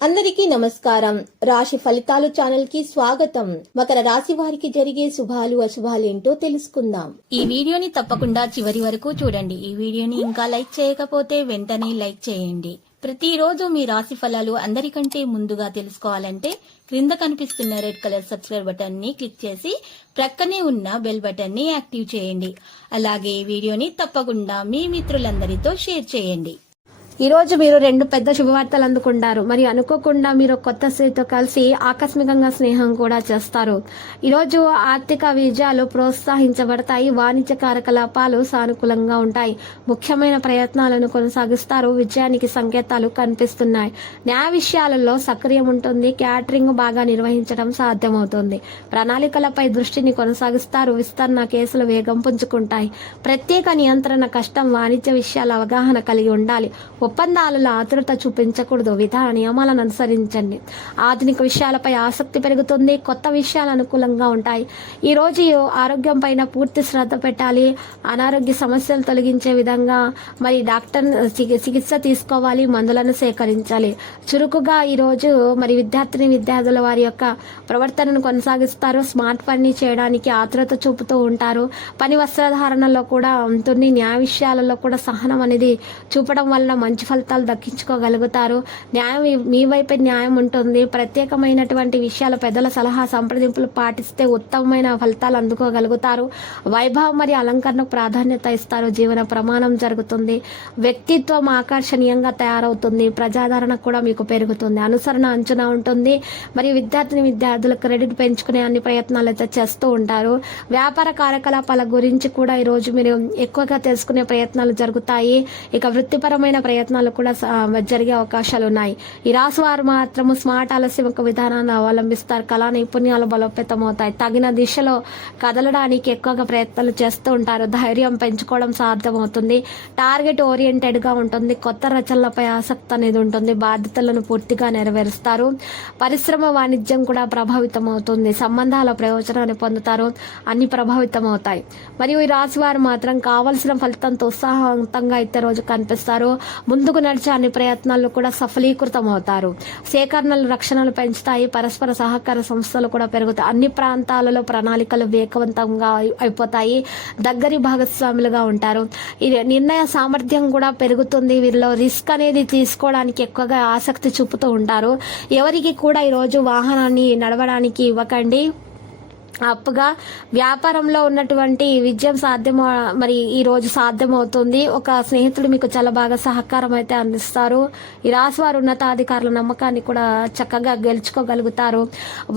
అందరికీ నమస్కారం. రాశి ఫలితాలు ఛానల్ కి స్వాగతం. మకర రాశి వారికి జరిగే శుభాలు అశుభాలు ఏంటో తెలుసుకుందాం. ఈ వీడియోని తప్పకుండా చివరి వరకు చూడండి. ఈ వీడియోని ఇంకా లైక్ చేయకపోతే వెంటనే లైక్ చేయండి. ప్రతిరోజు మీ రాశి ఫలాలు అందరికంటే ముందుగా తెలుసుకోవాలంటే క్రింద కనిపిస్తున్న రెడ్ కలర్ సబ్స్క్రైబ్ బటన్ ని క్లిక్ చేసి ప్రక్కనే ఉన్న బెల్ బటన్ ని యాక్టివ్ చేయండి. అలాగే ఈ వీడియోని తప్పకుండా మీ మిత్రులందరితో షేర్ చేయండి. ఈ రోజు మీరు రెండు పెద్ద శుభవార్తలు అందుకుంటారు. మరి అనుకోకుండా మీరు కొత్త స్త్రీతో కలిసి ఆకస్మికంగా స్నేహం కూడా చేస్తారు. ఈరోజు ఆర్థిక విజయాలు ప్రోత్సహించబడతాయి. వాణిజ్య కార్యకలాపాలు సానుకూలంగా ఉంటాయి. ముఖ్యమైన ప్రయత్నాలను కొనసాగిస్తారు. విజయానికి సంకేతాలు కనిపిస్తున్నాయి. న్యాయ విషయాలలో సక్రియం ఉంటుంది. క్యాటరింగ్ బాగా నిర్వహించడం సాధ్యమవుతుంది. ప్రణాళికలపై దృష్టిని కొనసాగిస్తారు. విస్తరణ కేసులు వేగం పుంజుకుంటాయి. ప్రత్యేక నియంత్రణ కష్టం. వాణిజ్య విషయాల అవగాహన కలిగి ఉండాలి. ఒప్పందాలలో ఆతృత చూపించకూడదు. విధాన నియమాలను అనుసరించండి. ఆధునిక విషయాలపై ఆసక్తి పెరుగుతుంది. కొత్త విషయాలు అనుకూలంగా ఉంటాయి. ఈ రోజు ఆరోగ్యం పైన పూర్తి శ్రద్ధ పెట్టాలి. అనారోగ్య సమస్యలు తొలగించే విధంగా మరి డాక్టర్ చికిత్స తీసుకోవాలి. మందులను సేకరించాలి. చురుకుగా ఈ రోజు మరి విద్యార్థుల వారి యొక్క ప్రవర్తనను కొనసాగిస్తారు. స్మార్ట్ పని చేయడానికి ఆతృత చూపుతూ ఉంటారు. పని వస్త్రధారణలో కూడా ఉంటుంది. న్యాయ విషయాలలో కూడా సహనం అనేది చూపడం వలన మంచి ఫలితాలు దక్కించుకోగలుగుతారు. న్యాయం మీ వైపే న్యాయం ఉంటుంది. ప్రత్యేకమైనటువంటి విషయాల పెద్దల సలహా సంప్రదింపులు పాటిస్తే ఉత్తమమైన ఫలితాలు అందుకోగలుగుతారు. వైభవం మరియు అలంకరణకు ప్రాధాన్యత ఇస్తారు. జీవన ప్రమాణం జరుగుతుంది. వ్యక్తిత్వం ఆకర్షణీయంగా తయారవుతుంది. ప్రజాదరణ కూడా మీకు పెరుగుతుంది. అనుసరణ అంచనా ఉంటుంది. మరియు విద్యార్థుల క్రెడిట్ పెంచుకునే అన్ని ప్రయత్నాలు అయితే చేస్తూ ఉంటారు. వ్యాపార కార్యకలాపాల గురించి కూడా ఈ రోజు మీరు ఎక్కువగా తెలుసుకునే ప్రయత్నాలు జరుగుతాయి. ఇక వృత్తిపరమైన ప్రయత్నాలు కూడా జరిగే అవకాశాలు ఉన్నాయి. ఈ రాశి వారు మాత్రము స్మార్ట్ ఆలస్యం విధానాన్ని అవలంబిస్తారు. కళా నైపుణ్యాలు బలోపేతమవుతాయి. తగిన దిశలో కదలడానికి ఎక్కువగా ప్రయత్నాలు చేస్తూ ఉంటారు. ధైర్యం పెంచుకోవడం సాధ్యమవుతుంది. టార్గెట్ ఓరియంటెడ్ గా ఉంటుంది. కొత్త రచనలపై ఆసక్తి అనేది ఉంటుంది. బాధ్యతలను పూర్తిగా నెరవేరుస్తారు. పరిశ్రమ వాణిజ్యం కూడా ప్రభావితం అవుతుంది. సంబంధాల ప్రయోజనాన్ని పొందుతారు. అన్ని ప్రభావితం అవుతాయి. మరియు ఈ రాశి వారు మాత్రం కావలసిన ఫలితంతో ఉత్సాహవంతంగా అయితే రోజు కనిపిస్తారు. ముందుకు నడిచే అన్ని ప్రయత్నాలు కూడా సఫలీకృతం అవుతారు. సేకరణలు రక్షణలు పెంచుతాయి. పరస్పర సహకార సంస్థలు కూడా పెరుగుతాయి. అన్ని ప్రాంతాలలో ప్రణాళికలు వేగవంతంగా అయిపోతాయి. దగ్గరి భాగస్వాములుగా ఉంటారు. ఈ నిర్ణయ సామర్థ్యం కూడా పెరుగుతుంది. వీరిలో రిస్క్ అనేది తీసుకోవడానికి ఎక్కువగా ఆసక్తి చూపుతూ ఉంటారు. ఎవరికి కూడా ఈరోజు వాహనాన్ని నడవడానికి ఇవ్వకండి. అప్పుగా వ్యాపారంలో ఉన్నటువంటి విజయం మరి ఈ రోజు సాధ్యమవుతుంది. ఒక స్నేహితుడు మీకు చాలా బాగా సహకారం అయితే అందిస్తారు. ఈ రాశి వారు ఉన్నతాధికారుల నమ్మకాన్ని కూడా చక్కగా గెలుచుకోగలుగుతారు.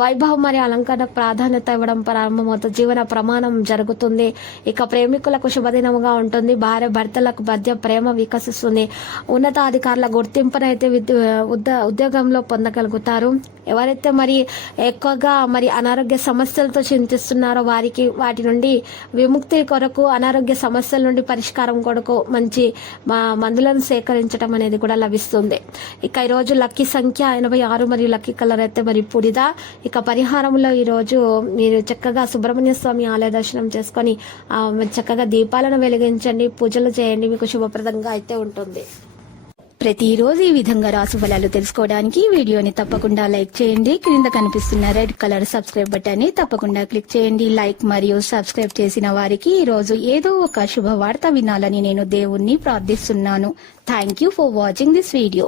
వైభవం మరియు అలంకరణకు ప్రాధాన్యత ఇవ్వడం ప్రారంభమవుతుంది. జీవన ప్రమాణం జరుగుతుంది. ఇక ప్రేమికులకు శుభదినముగా ఉంటుంది. భార్య భర్తలకు మధ్య ప్రేమ వికసిస్తుంది. ఉన్నతాధికారుల గుర్తింపునైతే ఉద్యోగంలో పొందగలుగుతారు. ఎవరైతే మరి ఎక్కువగా మరి అనారోగ్య సమస్యలతో చింతిస్తున్నారో వాటి నుండి విముక్తి కొరకు, అనారోగ్య సమస్యల నుండి పరిష్కారం కొరకు మంచి మందులను సేకరించడం అనేది కూడా లభిస్తుంది. ఇక ఈరోజు లక్కీ సంఖ్య 86 మరియు లక్కీ కలర్ అయితే మరి పుడిద. ఇక పరిహారంలో ఈరోజు మీరు చక్కగా సుబ్రహ్మణ్య స్వామి ఆలయ దర్శనం చేసుకొని చక్కగా దీపాలను వెలిగించండి. పూజలు చేయండి. మీకు శుభప్రదంగా అయితే ఉంటుంది. ప్రతిరోజు ఈ విధంగా రాశి ఫలాలు తెలుసుకోవడానికి వీడియోని తప్పకుండా లైక్ చేయండి. క్రింద కనిపిస్తున్న రెడ్ కలర్ సబ్స్క్రైబ్ బటన్ ని తప్పకుండా క్లిక్ చేయండి. లైక్ మరియు సబ్స్క్రైబ్ చేసిన వారికి ఈ రోజు ఏదో ఒక శుభవార్త వినాలని నేను దేవుణ్ణి ప్రార్థిస్తున్నాను. Thank you for watching this video.